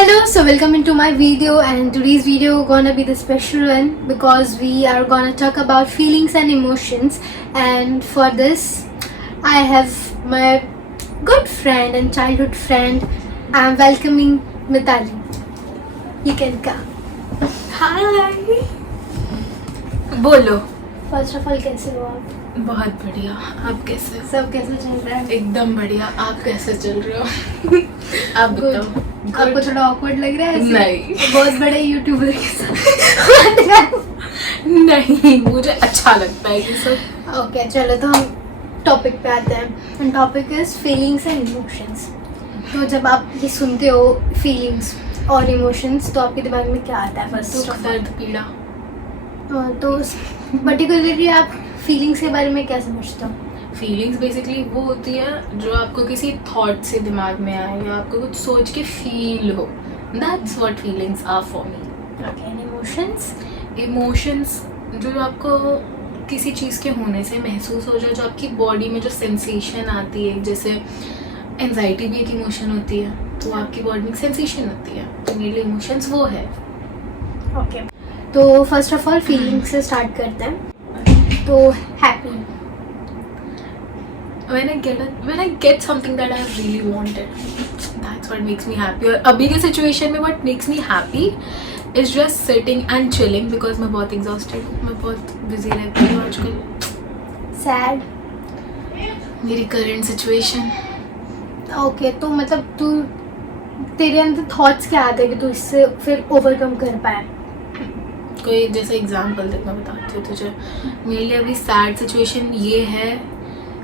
Hello, so welcome into my video, and today's video gonna be the special one because we are gonna talk about feelings and emotions. And for this, I have my good friend and childhood friend. I'm welcoming Mitali. You can come. हाय बोलो। First of all, कैसे हो आप? बहुत बढ़िया, आप कैसे हो? सब कैसे चल रहा है? एकदम बढ़िया, आप कैसे चल रहे हो? आप Good. बताओ। आपको थोड़ा awkward लग रहा है? ऐसे? नहीं। बहुत बड़े यूट्यूबर के साथ। नहीं, मुझे अच्छा लगता है ये सब। ओके, चलो तो हम टॉपिक पे आते हैं. And topic is feelings and emotions. तो जब आप ये सुनते हो फीलिंग्स और इमोशंस, तो आपके दिमाग में क्या आता है? फर्स्ट दुख, दर्द, पीड़ा। तो पर्टिकुलरली आप फीलिंग्स के बारे में क्या समझते हो? फीलिंग्स बेसिकली वो होती है जो आपको किसी थॉट से दिमाग में आए या आपको कुछ सोच के फील हो. That's what feelings are for me. Okay, and emotions? Emotions जो आपको किसी चीज़ के होने से महसूस हो जाए, जो आपकी बॉडी में जो सेंसेशन आती है, जैसे एंजाइटी भी एक इमोशन होती है, तो आपकी बॉडी में सेंसेशन होती है, तो मेरे इमोशंस वो है. ओके, तो फर्स्ट ऑफ ऑल फीलिंग्स से स्टार्ट करते हैं. तो happy. when I get something that I really wanted, that's what makes me happy. और अभी के सिचुएशन में what makes me happy is just sitting and chilling because मैं बहुत exhausted हूँ, मैं बहुत busy रहती हूँ आजकल. सैड. मेरी current situation. ओके, तो मतलब तू तेरे अंदर थॉट्स क्या आते हैं कि तू इससे फिर ओवरकम कर पाए? कोई जैसे एग्जाम्पल देख मैं बताती हूँ तुझे. मेरे लिए अभी सैड सिचुएशन ये है,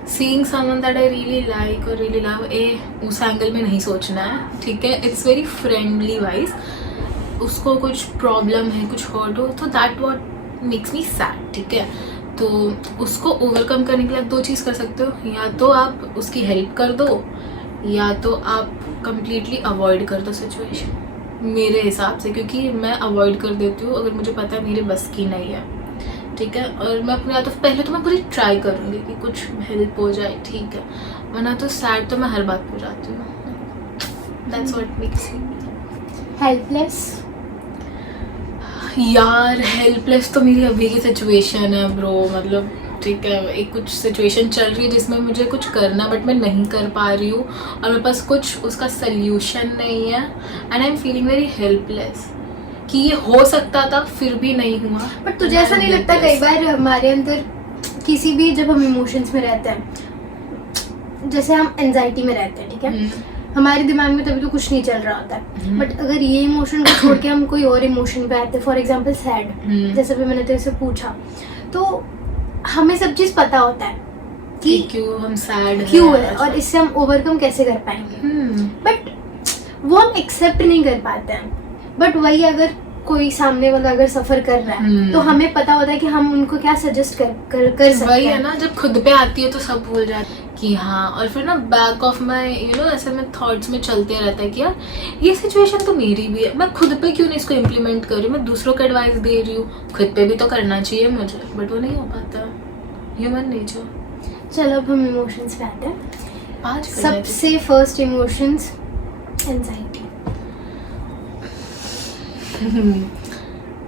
seeing someone that I really like और रियली लव. उस एंगल में नहीं सोचना है, ठीक है. It's very friendly wise. उसको कुछ प्रॉब्लम है, कुछ हर्ट हो, तो that what makes me sad, ठीक है. तो उसको ओवरकम करने के लिए आप दो चीज़ कर सकते हो. या तो आप उसकी हेल्प कर दो, या तो आप कंप्लीटली अवॉइड कर दो सिचुएशन, मेरे हिसाब से. क्योंकि मैं अवॉइड कर देती हूँ अगर मुझे पता है मेरे बस की नहीं है, ठीक है. और मैं अपने, या तो पहले तो मैं पूरी ट्राई करूँगी कि कुछ हेल्प हो जाए, ठीक है. वरना तो सैड तो मैं हर बात पे जाती हूँ. That's what makes me helpless. यार हेल्पलेस तो मेरी अभी की सिचुएशन है ब्रो. मतलब ठीक है, एक कुछ सिचुएशन चल रही है जिसमें मुझे कुछ करना बट मैं नहीं कर पा रही हूँ और मेरे पास कुछ उसका सल्यूशन नहीं है. And I am feeling very helpless कि ये हो सकता था फिर भी नहीं हुआ. बट तुझे ऐसा नहीं लगता कई बार हमारे अंदर किसी भी, जब हम इमोशंस में रहते हैं, जैसे हम एंजाइटी में रहते हैं, ठीक है, हमारे दिमाग में तभी तो कुछ नहीं चल रहा होता है, बट अगर ये इमोशन को छोड़ के हम कोई और इमोशन पे आते हैं, फॉर एग्जांपल सैड, जैसे भी मैंने तेरे से पूछा, तो हमें सब चीज़ पता होता है कि क्यों हम सैड क्यों है और इससे हम ओवरकम कैसे कर पाएंगे. बट वो हम एक्सेप्ट नहीं कर पाते हैं. बट वही अगर कोई सामने वाला अगर सफर कर रहा है, तो हमें पता होता है कि हम उनको क्या सजेस्ट कर सकते वही हैं. है ना, जब खुद पे आती है तो सब भूल जाते हैं कि हाँ. और फिर ना बैक ऑफ माई ऐसे में थॉट्स में चलते रहता है कि यार ये सिचुएशन तो मेरी भी है, मैं खुद पे क्यों नहीं इसको इम्प्लीमेंट कर रही हूँ. मैं दूसरों को एडवाइस दे रही हूँ, खुद पे भी तो करना चाहिए मुझे, बट वो नहीं हो पाता. Human nature. चलो अब हम इमोशंस पे आते हैं. आज सबसे first emotions anxiety.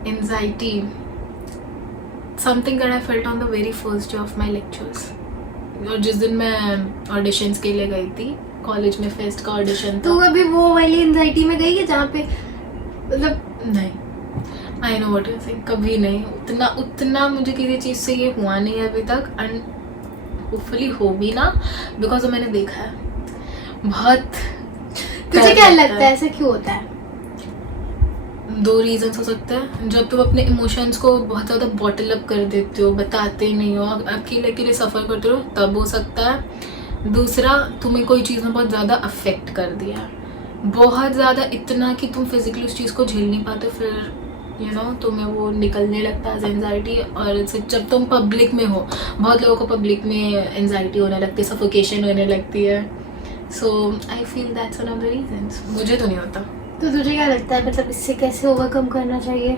anxiety, something that I felt on the very first day of my lectures. और जिस दिन मैं ऑडिशंस के लिए गई थी, कॉलेज में फेस्ट का ऑडिशन था. तो अभी वो वाली एंजाइटी में गई है जहाँ पे मतलब नहीं, I know what you think. कभी नहीं, उतना मुझे किसी चीज़ से ये हुआ नहीं है अभी तक. एंड होपफुली हो भी ना, बिकॉज मैंने देखा है बहुत. तुझे क्या लगता है ऐसा क्यों होता है? दो रीजंस हो सकते हैं. जब तुम अपने इमोशंस को बहुत ज़्यादा बॉटल अप कर देते हो, बताते नहीं हो, अकेले सफ़र करते हो, तब हो सकता है. दूसरा, तुम्हें कोई चीज़ में बहुत ज़्यादा अफेक्ट कर दिया, बहुत ज़्यादा, इतना कि तुम फिजिकली उस चीज़ को झेल नहीं पाते, फिर तुम्हें वो निकलने लगता है एंजाइटी. और जब तुम पब्लिक में हो, बहुत लोगों को पब्लिक में एंजाइटी होने लगती है, सफोकेशन होने लगती है. So I feel that's one of the reasons. मुझे तो नहीं होता. तो तुझे क्या लगता है मतलब इससे कैसे ओवरकम करना चाहिए?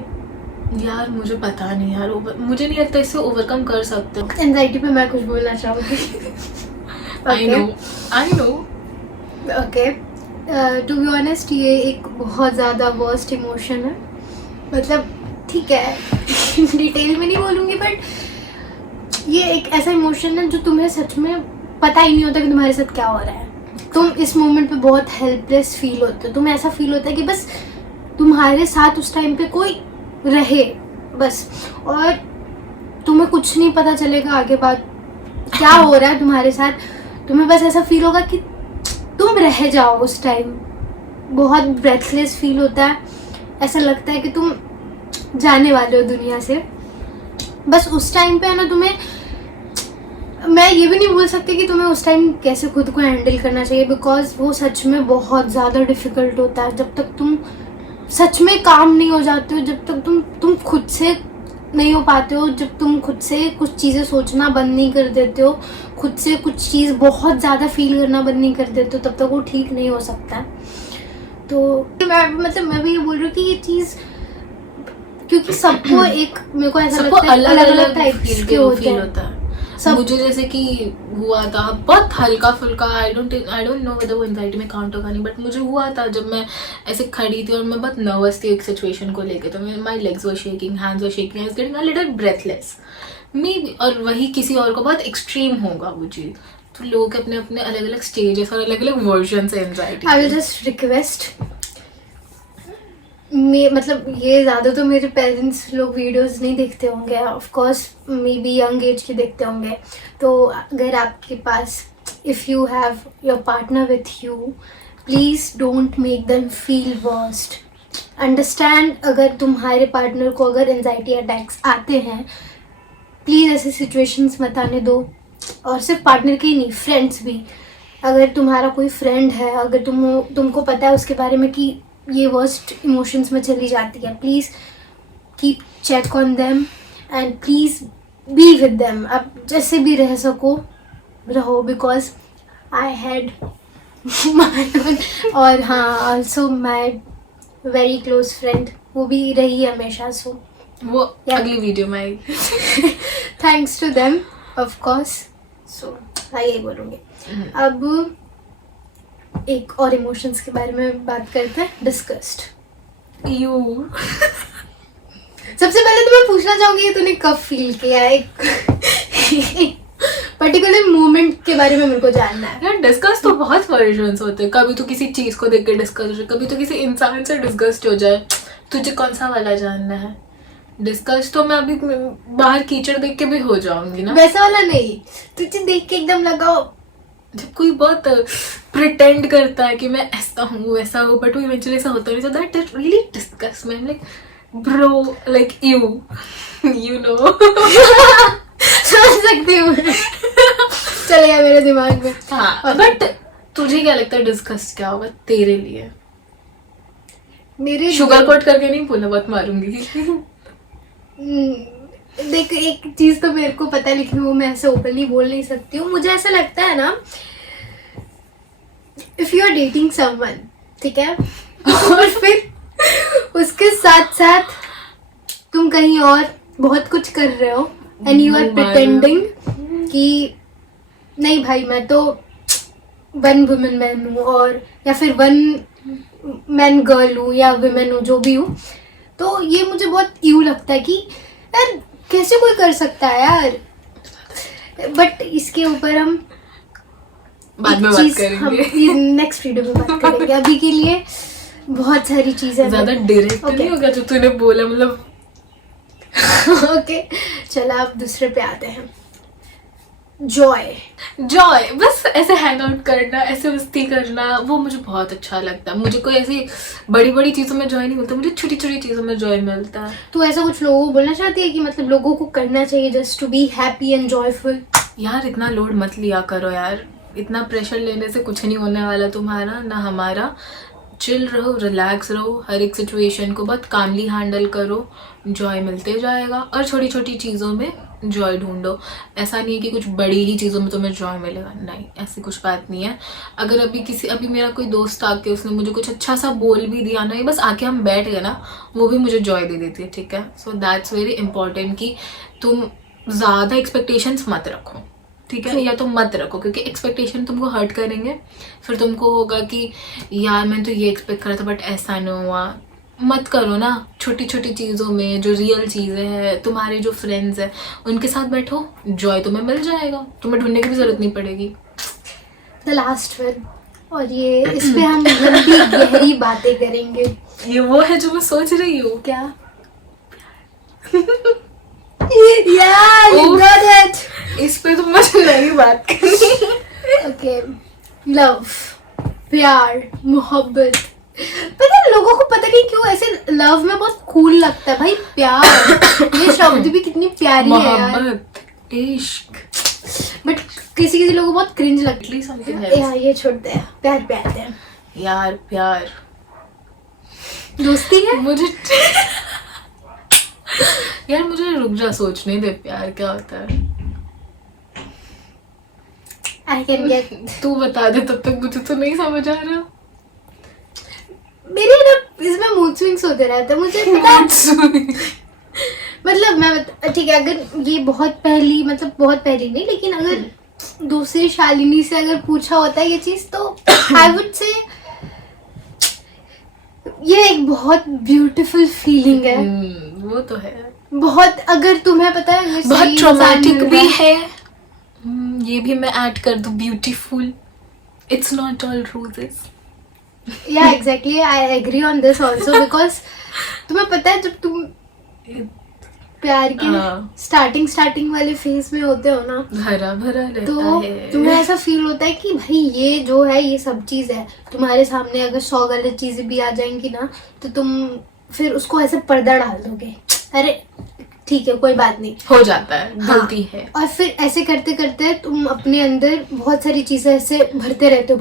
यार मुझे पता नहीं यार, मुझे नहीं लगता इससे ओवरकम कर सकते हो. एंजाइटी पे मैं कुछ बोलना चाहूँगी. I know. Okay, to be honest ये एक बहुत ज़्यादा वर्स्ट इमोशन है. मतलब ठीक है डिटेल में नहीं बोलूँगी, बट ये एक ऐसा इमोशन है जो तुम्हें सच में पता ही नहीं होता कि तुम्हारे साथ क्या हो रहा है. तुम इस मोमेंट पे बहुत हेल्पलेस फील होते हो. तुम्हें ऐसा फील होता है कि बस तुम्हारे साथ उस टाइम पे कोई रहे बस, और तुम्हें कुछ नहीं पता चलेगा आगे बाद क्या हो रहा है तुम्हारे साथ. तुम्हें बस ऐसा फील होगा कि तुम रह जाओ उस टाइम. बहुत ब्रेथलेस फील होता है. ऐसा लगता है कि तुम जाने वाले हो दुनिया से. बस उस टाइम पे है ना, तुम्हें मैं ये भी नहीं बोल सकती कि तुम्हें उस टाइम कैसे खुद को हैंडल करना चाहिए, बिकॉज वो सच में बहुत ज़्यादा डिफ़िकल्ट होता है. जब तक तुम सच में काम नहीं हो जाते हो, जब तक तुम खुद से नहीं हो पाते हो, जब तुम खुद से कुछ चीज़ें सोचना बंद नहीं कर देते हो, खुद से कुछ चीज़ बहुत ज़्यादा फील करना बंद नहीं कर देते हो, तब तक वो ठीक नहीं हो सकता है. तो मैं भी ये बोल रही हूँ कि ये चीज़, क्योंकि सबको एक, मेरे को ऐसा लगता है अलग अलग टाइप के होते हैं सब. मुझे जैसे कि हुआ था बहुत हल्का फुल्का, आई डोंट नो वेदर वो एंजाइटी में काउंट होगा नहीं, बट मुझे हुआ था जब मैं ऐसे खड़ी थी और मैं बहुत नर्वस थी एक सिचुएशन को लेके. तो my legs were shaking, hands were shaking, I was getting a little breathless may be. और वही किसी और को बहुत एक्सट्रीम होगा वो चीज़. तो लोग अपने अपने अलग अलग स्टेजेस और अलग अलग वर्जन है anxiety. I will just request, मतलब ये ज़्यादा तो मेरे पेरेंट्स लोग वीडियोस नहीं देखते होंगे, of course may be young age के देखते होंगे. तो अगर आपके पास, if you have your partner with you, please don't make them feel worst. Understand, अगर तुम्हारे पार्टनर को अगर एंजाइटी अटैक्स आते हैं, प्लीज़ ऐसे सिचुएशंस मत आने दो. और सिर्फ पार्टनर के ही नहीं, फ्रेंड्स भी. अगर तुम्हारा कोई फ्रेंड है, अगर तुमको पता है उसके बारे में कि ये वर्स्ट इमोशंस में चली जाती है, please keep check on them and please be with them. आप जैसे भी रह सको रहो, बिकॉज आई हैड माय और हाँ also my very close friend, वो भी रही है हमेशा. सो वो अगली वीडियो में आएगी. Thanks to them of course. So हाँ यही बोलूँगी. अब एक और इमोशंस के बारे में बात करते हैं, डिस्गस्ट. यू सबसे पहले तो मैं पूछना चाहूंगी कि तूने कब फील किया, एक पर्टिकुलर मोमेंट के बारे में मेरे को जानना है. यार डिस्गस्ट तो बहुत वर्जन्स होते हैं. कभी तो किसी चीज को देख के डिस्गस्ट हो जाए, कभी तो किसी इंसान से डिस्गस्ट हो जाए. तुझे कौन सा वाला जानना है? डिस्गस्ट तो मैं अभी बाहर कीचड़ देख के भी हो जाऊंगी ना. वैसा वाला नहीं, तुझे देख के एकदम लगाओ जब कोई बहुत प्रिटेंड करता है कि मैं ऐसा हूँ वैसा हूँ, बट वो इवेंचुअली ऐसा होता नहीं. So that really disgust me. Like bro, like you know समझ सकती हूँ. चल गया मेरे दिमाग में. हाँ, बट तुझे क्या लगता है डिस्गस्ट क्या होगा तेरे लिए? मेरे शुगर कोट करके नहीं बोलना, बहुत मारूंगी. देख, एक चीज तो मेरे को पता है, लेकिन वो मैं ऐसे ओपनली बोल नहीं सकती हूँ. मुझे ऐसा लगता है ना, if you are dating someone, ठीक है, और फिर उसके साथ साथ तुम कहीं और बहुत कुछ कर रहे हो एंड यू आर प्रिटेंडिंग कि नहीं भाई मैं तो वन वुमेन मैन हूँ, और या फिर वन मैन गर्ल हूँ या वुमेन हूँ, जो भी हूँ. तो ये मुझे बहुत यूँ लगता है कि यार कैसे कोई कर सकता है यार. बट इसके ऊपर हम बाद में बात करेंगे, नेक्स्ट वीडियो में बात करेंगे. अभी के लिए बहुत सारी चीजें ज्यादा डायरेक्ट नहीं होगा जो तूने बोला, मतलब. ओके चलो अब दूसरे पे आते हैं. जॉय. बस ऐसे हैंग आउट करना, ऐसे मस्ती करना, वो मुझे बहुत अच्छा लगता है. मुझे कोई ऐसी बड़ी बड़ी चीज़ों में जॉय नहीं मिलता, मुझे छोटी छोटी चीज़ों में जॉय मिलता है. तो ऐसा कुछ लोगों को बोलना चाहती है कि मतलब लोगों को करना चाहिए just to be happy and joyful? यार इतना लोड मत लिया करो यार, इतना प्रेशर लेने से कुछ नहीं होने वाला तुम्हारा ना हमारा. चिल रहो, रिलैक्स रहो, हर एक सिचुएशन को बहुत कामली हैंडल करो, जॉय मिलते जाएगा. और छोटी छोटी चीज़ों में जॉय ढूंढो. ऐसा नहीं है कि कुछ बड़ी ही चीज़ों में तुम्हें जॉय मिलेगा, नहीं, ऐसी कुछ बात नहीं है. अगर अभी मेरा कोई दोस्त आके उसने मुझे कुछ अच्छा सा बोल भी दिया ना, ये बस आके हम बैठ गए ना, वो भी मुझे जॉय दे देती है. ठीक है, सो दैट्स वेरी इंपॉर्टेंट कि तुम ज़्यादा एक्सपेक्टेशंस मत रखो. ठीक है, या तो मत रखो, क्योंकि एक्सपेक्टेशन तुमको हर्ट करेंगे, फिर तुमको होगा कि यार मैंने तो ये एक्सपेक्ट करा था बट ऐसा नहीं हुआ। मत करो ना, छोटी छोटी चीज़ों में जो रियल चीज़ें हैं, तुम्हारे जो फ्रेंड्स हैं उनके साथ बैठो, जॉय तुम्हें मिल जाएगा, तुम्हें ढूंढने की भी जरूरत नहीं पड़ेगी। द लास्ट फिल्म, और ये इस पे हम लंबी गहरी बातें करेंगे। ये वो है जो मैं सोच रही हूँ। क्या? Yeah, you got it. इस पे तो मुझे नहीं बात करनी। Okay, love, प्यार, मोहब्बत। पता है लोगों को पता नहीं क्यों ऐसे लव में बहुत कूल लगता है भाई। प्यार ये शब्द भी कितनी प्यारी है यार। मोहब्बत, इश्क, बट किसी किसी लोगों को बहुत क्रिंज लगती At least something है else. यार। ये छोड़ते हैं, प्यार प्यार हैं। यार प्यार दोस्ती है। मुझे यार मुझे रुक जा, सोचने दे प्यार क्या होता है। I can get. तू बता दे, तब तक मुझे तो नहीं समझ आ रहा। मेरे ना इसमें मूड स्विंग्स होते रहते हैं, मुझे पता है। मतलब मैं ठीक है, अगर ये बहुत पहली, मतलब बहुत पहली नहीं, लेकिन अगर दूसरी शालिनी से अगर पूछा होता है ये चीज, तो आई वुड से ये एक बहुत ब्यूटीफुल फीलिंग है। वो तो है, बहुत, अगर तुम्हें पता है अगर बहुत सही ट्रॉमेटिक इंसान भी मिल रहा है। ये भी मैं ऐड कर दूं, beautiful, it's not all roses. Yeah exactly, I agree on this also, because तुम्हें पता है जब तुम प्यार के हाँ। स्टार्टिंग वाले फेज में होते हो ना, भरा भरा रहता तो है। तुम्हें ऐसा फील होता है कि भाई ये जो है ये सब चीज है तुम्हारे सामने। अगर 100 गलत चीजें भी आ जाएंगी ना, तो तुम फिर उसको ऐसे पर्दा डाल दोगे, अरे ठीक है कोई बात नहीं, हो जाता है, गलती है। और फिर ऐसे करते करते तुम अपने अंदर बहुत सारी चीजें ऐसे भरते रहते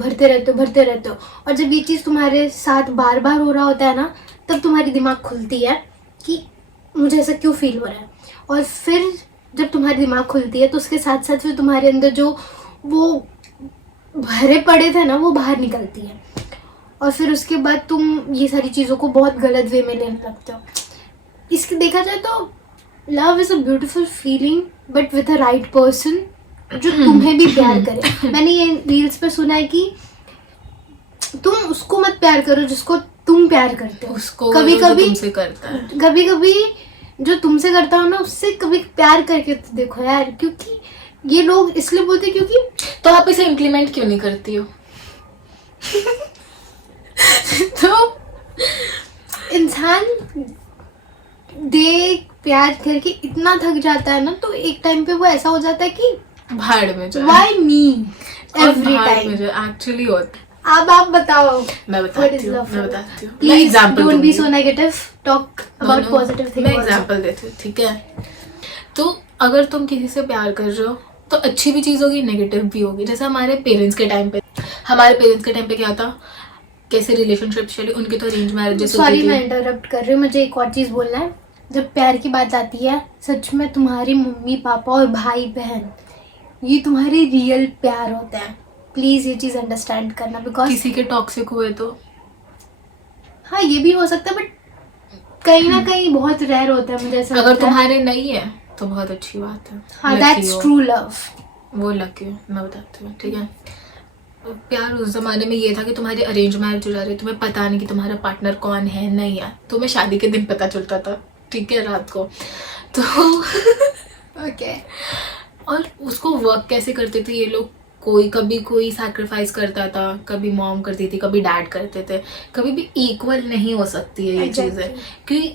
हो। और जब ये चीज तुम्हारे साथ बार बार हो रहा होता है ना, तब तुम्हारी दिमाग खुलती है कि मुझे ऐसा क्यों फील हो रहा है। और फिर जब तुम्हारी दिमाग खुलती है, तो उसके साथ साथ फिर तुम्हारे अंदर जो वो भरे पड़े थे ना, वो बाहर निकलती है। और फिर उसके बाद तुम ये सारी चीज़ों को बहुत गलत वे में लेने लगते हो। इसके देखा जाए तो love is a beautiful feeling, but with a right person जो तुम्हें भी प्यार करे। मैंने ये रील्स पे सुना है कि तुम उसको मत प्यार करो जिसको तुम प्यार करते हो, उसको कभी जो कभी तुमसे करता है। कभी कभी जो तुमसे करता हो ना, उससे कभी प्यार करके तो देखो यार। क्योंकि ये लोग इसलिए बोलते हैं क्योंकि तो आप इसे इम्प्लीमेंट क्यों नहीं करती हो? तो इंसान देख प्यार करके इतना थक जाता है ना, तो एक टाइम पे वो ऐसा हो जाता है कि भाड़ में जाए। Why me every time. Actually होता। अब आप बताओ, मैं What बताती is हूँ, love मैं for? बताती हूँ। मैं प्लीज एग्जांपल डोंट बी दूंगी। So negative, talk about positive मैं थिंग्स। एग्जांपल देती हूँ, ठीक है। तो अगर तुम किसी से प्यार कर रहे हो, तो अच्छी भी चीज़ होगी, नेगेटिव भी होगी। जैसे हमारे पेरेंट्स के टाइम पे क्या था, कैसे रिलेशनशिप चले, उनके तो अरेंज मैरिजेस होती सॉरी थी। मैं इंटरप्ट कर रही हूँ, मुझे एक और चीज़ बोलना है। जब प्यार की बात आती है, सच में तुम्हारी मम्मी पापा और भाई बहन, ये तुम्हारे रियल प्यार होते हैं। प्लीज़ ये चीज़ अंडरस्टैंड करना, बिकॉज किसी के टॉक्सिक हुए तो हाँ ये भी हो सकता है, बट कहीं ना कहीं बहुत रेयर होता है, मुझे ऐसा अगर लगता है। तुम्हारे नहीं है तो बहुत अच्छी बात है। हाँ Lucky दैट्स हो। True love. वो लकी हो, मैं बताती हूँ, ठीक है। प्यार उस जमाने में ये था कि तुम्हारी अरेंज मैरिज हो जा रही है, तुम्हें पता नहीं कि तुम्हारा पार्टनर कौन है नहीं है, तुम्हें शादी के दिन पता चलता था, ठीक है, रात को। तो ओके और उसको वर्क कैसे करते थे ये लोग, कभी कोई सैक्रिफाइस करता था, कभी मॉम करती थी, कभी डैड करते थे। कभी भी इक्वल नहीं हो सकती है ये Exactly. चीज़ें, कि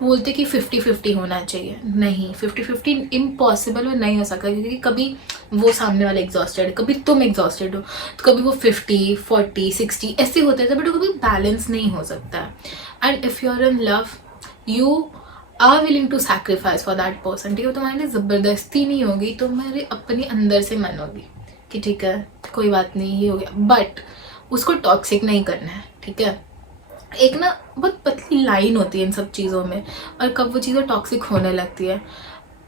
बोलते कि 50-50 होना चाहिए, नहीं, 50-50 इम्पॉसिबल और नहीं हो सकता, क्योंकि कभी वो सामने वाला एग्जॉस्टेड है, कभी तुम एग्जॉस्टेड हो, तो कभी वो 50-40-60 ऐसे होते थे, बट कभी बैलेंस नहीं हो सकता है। And if you are in love, you are willing to sacrifice for that person, ठीक है। तुम्हारे लिए ज़बरदस्ती नहीं होगी, तुम्हारे अपने अंदर से मन होगी कि ठीक है कोई बात नहीं, ये हो गया, बट उसको टॉक्सिक नहीं करना है, ठीक है। एक ना बहुत पतली लाइन होती है इन सब चीज़ों में, और कब वो चीज़ें टॉक्सिक होने लगती है,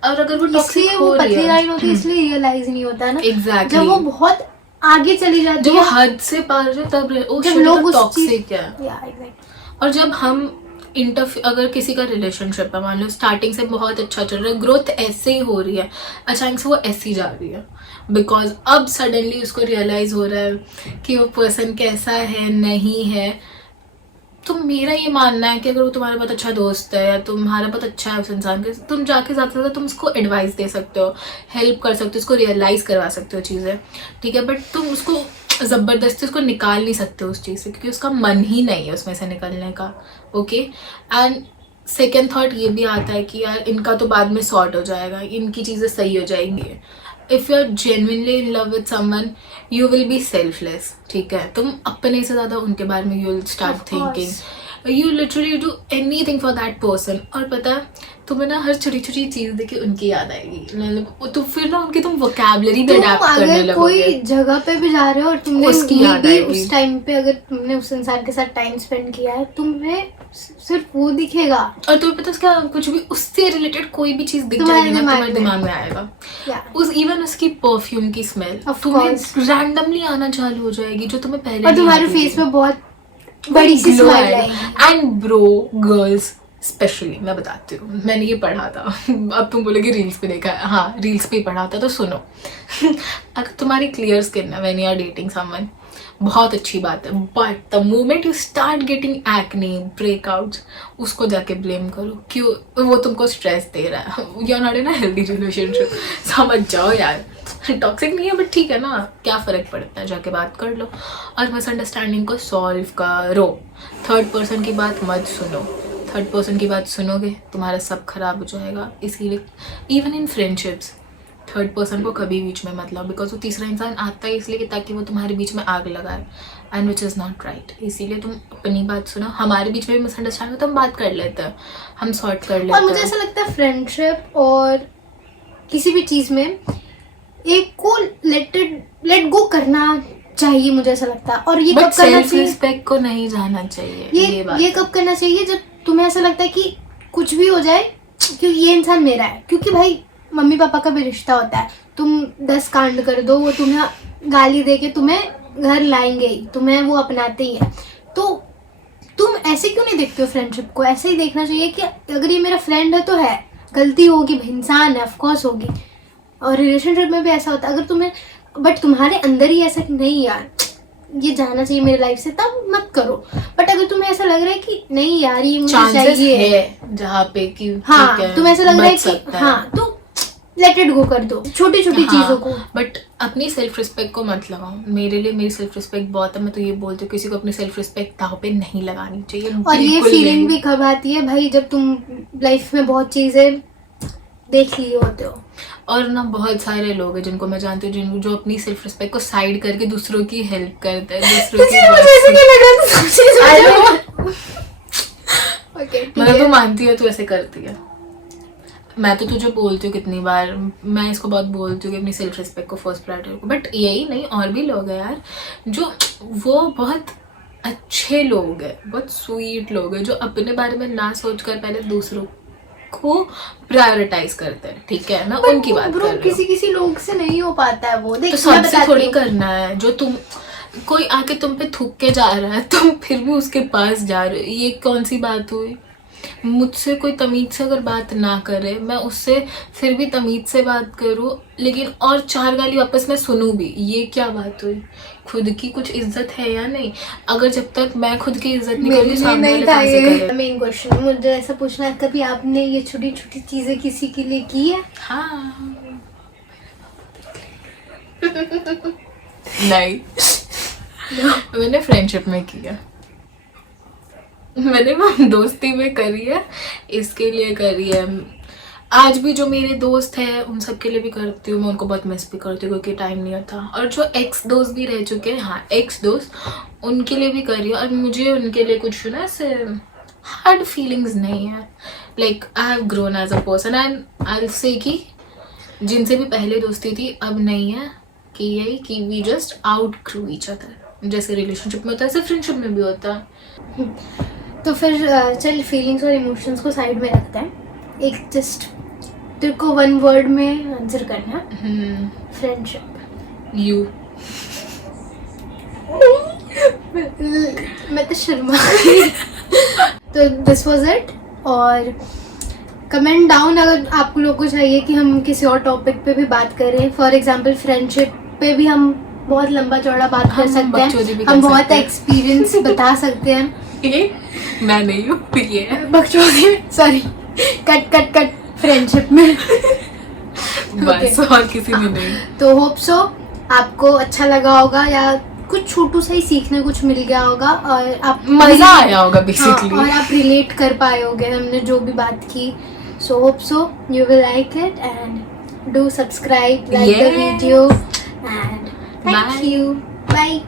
और अगर वो टॉक्सिक इसलिए हो वो रही पतली है, लाइन होती है, इसलिए रियलाइज नहीं होता है ना। एग्जैक्टली, जब वो बहुत आगे चली जाती जब वो है, हद से पार हो, तब जब लोग उस टॉक्सिक है। या एग्जैक्टली। और जब हम अगर किसी का रिलेशनशिप है, मान लो स्टार्टिंग से बहुत अच्छा चल रहा है, ग्रोथ ऐसे ही हो रही है, अचानक से वो ऐसी जा रही है, बिकॉज अब सडनली उसको रियलाइज हो रहा है कि वो पर्सन कैसा है नहीं है। तो मेरा ये मानना है कि अगर वो तुम्हारा बहुत अच्छा दोस्त है या तुम्हारा बहुत अच्छा है उस इंसान के, तुम जाके ज़्यादा से ज़्यादा तुम उसको एडवाइस दे सकते हो, हेल्प कर सकते हो, उसको रियलाइज़ करवा सकते हो चीज़ें, ठीक है। बट तुम उसको ज़बरदस्ती उसको निकाल नहीं सकते उस चीज़ से, क्योंकि उसका मन ही नहीं है उसमें से निकलने का, ओके। एंड सेकेंड थॉट ये भी आता है कि यार इनका तो बाद में सॉर्ट हो जाएगा, इनकी चीज़ें सही हो जाएंगी। If you are genuinely in love with someone, you will be selfless, ठीक है। तुम अपने से ज़्यादा उनके बारे में you will start thinking, you literally do anything for that person. और पता है तुम्हें ना हर छोटी छोटी चीज़ देखी उनकी याद आएगी, मतलब तो फिर ना उनकी तुम वोकैबुलरी भी अडैप्ट करने लगोगे। कोई जगह पे भी जा रहे हो और तुमने उसकी याद आएगी उस टाइम पे, अगर तुमने उस इंसान के साथ टाइम स्पेंड किया है, तुम्हें सिर्फ वो दिखेगा। और तुम्हें पता उसका कुछ भी उससे रिलेटेड कोई भी चीज दिख जाएगी ना, तुम्हारे दिमाग में आएगा। इवन उसकी परफ्यूम की स्मेल तुम्हें रैंडमली आना चालू हो जाएगी, जो तुम्हें पहले और तुम्हारे फेस पे बहुत बड़ी सी स्माइल आएगी। एंड ब्रो गर्ल्स स्पेशली, मैं बताती हूँ, मैंने ये पढ़ा था अब तुम बोलोगे रील्स पे देखा है, हाँ रील्स पे पढ़ा था, तो सुनो अगर तुम्हारी क्लियर स्किन है when you are dating someone, बहुत अच्छी बात है, but the moment you start getting acne breakouts, उसको जाके ब्लेम करो, क्यों वो तुमको स्ट्रेस दे रहा है, you are not in a healthy relationship, समझ जाओ यार। टॉक्सिक नहीं है बट ठीक है ना, क्या फ़र्क पड़ता है, जाके बात कर लो और मिसअंडरस्टैंडिंग को सॉल्व करो। थर्ड पर्सन की बात मत सुनो, थर्ड पर्सन की बात सुनोगे तुम्हारा सब खराब हो जाएगा। इसीलिए even in friendships third person को कभी बीच में मत लाओ, बिकॉज वो तीसरा इंसान आता है इसलिए कि ताकि वो तुम्हारे बीच में आग लगाए, and which is not right. इसीलिए तुम अपनी बात सुनो, हमारे बीच में भी मिसअंडरस्टैंडिंग तो हम बात कर लेते हैं, हम सॉर्ट कर लेते हैं। और मुझे ऐसा लगता है फ्रेंडशिप और किसी भी चीज़ में एक को लेट गो करना चाहिए, मुझे ऐसा लगता है। और ये कब करना चाहिए, रिस्पेक्ट को नहीं जाना चाहिए। ये कब करना चाहिए, जब तुम्हें ऐसा लगता है कि कुछ भी हो जाए क्योंकि ये इंसान मेरा है। क्योंकि भाई मम्मी पापा का भी रिश्ता होता है, तुम 10 कांड कर दो, वो तुम्हें गाली दे के तुम्हें घर लाएंगे ही, तुम्हें वो अपनाते ही है। तो तुम ऐसे क्यों नहीं देखते हो फ्रेंडशिप को? ऐसे ही देखना चाहिए कि अगर ये मेरा फ्रेंड है तो है, गलती होगी, इंसान है, ऑफकोर्स होगी। और रिलेशनशिप में भी ऐसा होता है, अगर तुम्हें बट तुम्हारे अंदर ही ऐसा कि नहीं यार ये जाना चाहिए मेरी लाइफ से, तब मत करो। बट अगर तुम्हें ऐसा लग रहा है कि नहीं यार ये मुझे चाहिए है जहाँ पे कि हाँ तुम्हें ऐसा लग रहा है कि हाँ, तो लेट इट गो कर दो छोटी छोटी चीजों को। बट अपनी सेल्फ रिस्पेक्ट को मत लगाओ। मेरे लिए मेरी सेल्फ रिस्पेक्ट बहुत है, मैं तो ये बोलती हूँ किसी को अपनी सेल्फ रिस्पेक्ट दांव पे नहीं लगानी चाहिए। और ये फीलिंग भी कब आती है भाई, जब तुम लाइफ में बहुत चीजें देख लिए होते हो। और ना बहुत सारे लोग हैं जिनको मैं जानती हूँ, जिनको जो अपनी सेल्फ रिस्पेक्ट को साइड करके दूसरों की हेल्प करते हैं, दूसरों की मतलब तू मानती है, तू ऐसे करती है। मैं तो तुझे बोलती हूँ कितनी बार, मैं इसको बहुत बोलती हूँ कि अपनी सेल्फ रिस्पेक्ट को फर्स्ट प्रायोरिटी रखो। बट यही नहीं, और भी लोग हैं यार जो वो बहुत अच्छे लोग हैं, बहुत स्वीट लोग हैं, जो अपने बारे में ना सोचकर पहले दूसरों को प्रायोरिटाइज करते हैं, ठीक है। मैं उनकी बात कर रही हूँ। किसी लोग से नहीं हो पाता है वो, तो सबसे थोड़ी करना है। जो तुम कोई आके तुम पे थूक के जा रहा है, तुम फिर भी उसके पास जा रहे हो, ये कौन सी बात हुई? मुझसे कोई तमीज से अगर बात ना करे, मैं उससे फिर भी तमीज से बात करूँ, लेकिन और 4 गाली वापस मैं सुनूँ भी, ये क्या बात हुई? खुद की कुछ इज्जत है या नहीं? अगर जब तक मैं खुद की इज्जत नहीं करूँगी, सामने वाले कहाँ से करेगा? मेन क्वेश्चन मुझे ऐसा पूछना है, कभी आपने ये छोटी छोटी चीजें किसी के लिए की है? हाँ नहीं मैंने फ्रेंडशिप में किया, मैंने वो दोस्ती में करी है, इसके लिए करी है। आज भी जो मेरे दोस्त हैं उन सब के लिए भी करती हूँ, मैं उनको बहुत मिस भी करती हूँ क्योंकि टाइम नहीं आता। और जो एक्स दोस्त भी रह चुके हैं, हाँ एक्स दोस्त, उनके लिए भी करी है। और मुझे उनके लिए कुछ ना ऐसे हार्ड फीलिंग्स नहीं है। Like I have grown as a person and I will say कि जिनसे भी पहले दोस्ती थी अब नहीं है, कि यही कि we just outgrew each other. जैसे रिलेशनशिप में होता है ऐसे फ्रेंडशिप में भी होता है। तो फिर चल फीलिंग्स और इमोशंस को साइड में रखते हैं, एक जस्ट तेरे को 1 वर्ड में आंसर करना है। फ्रेंडशिप। यू। मैं तो शर्मा तो दिस वाज इट. और कमेंट डाउन अगर आप लोग को चाहिए कि हम किसी और टॉपिक पे भी बात करें. फॉर एग्जांपल फ्रेंडशिप पे भी हम बहुत लंबा चौड़ा बात कर सकते बकचोदी भी हैं. कर हम बहुत सकते हैं. एक्सपीरियंस बता सकते हैं. ये मैं नहीं हूँ, ये है. बकचोदी में sorry, cut cut cut friendship में. बस और किसी में नहीं. तो होप सो आपको अच्छा लगा होगा या कुछ छोटू सा ही सीखने कुछ मिल गया होगा और आप मजा आया होगा हाँ, बेसिकली. और आप रिलेट कर पाए होगे हमने जो भी बात की. So hope so you will like it and do subscribe, like the Yeah. Video and thank Bye. You. Bye.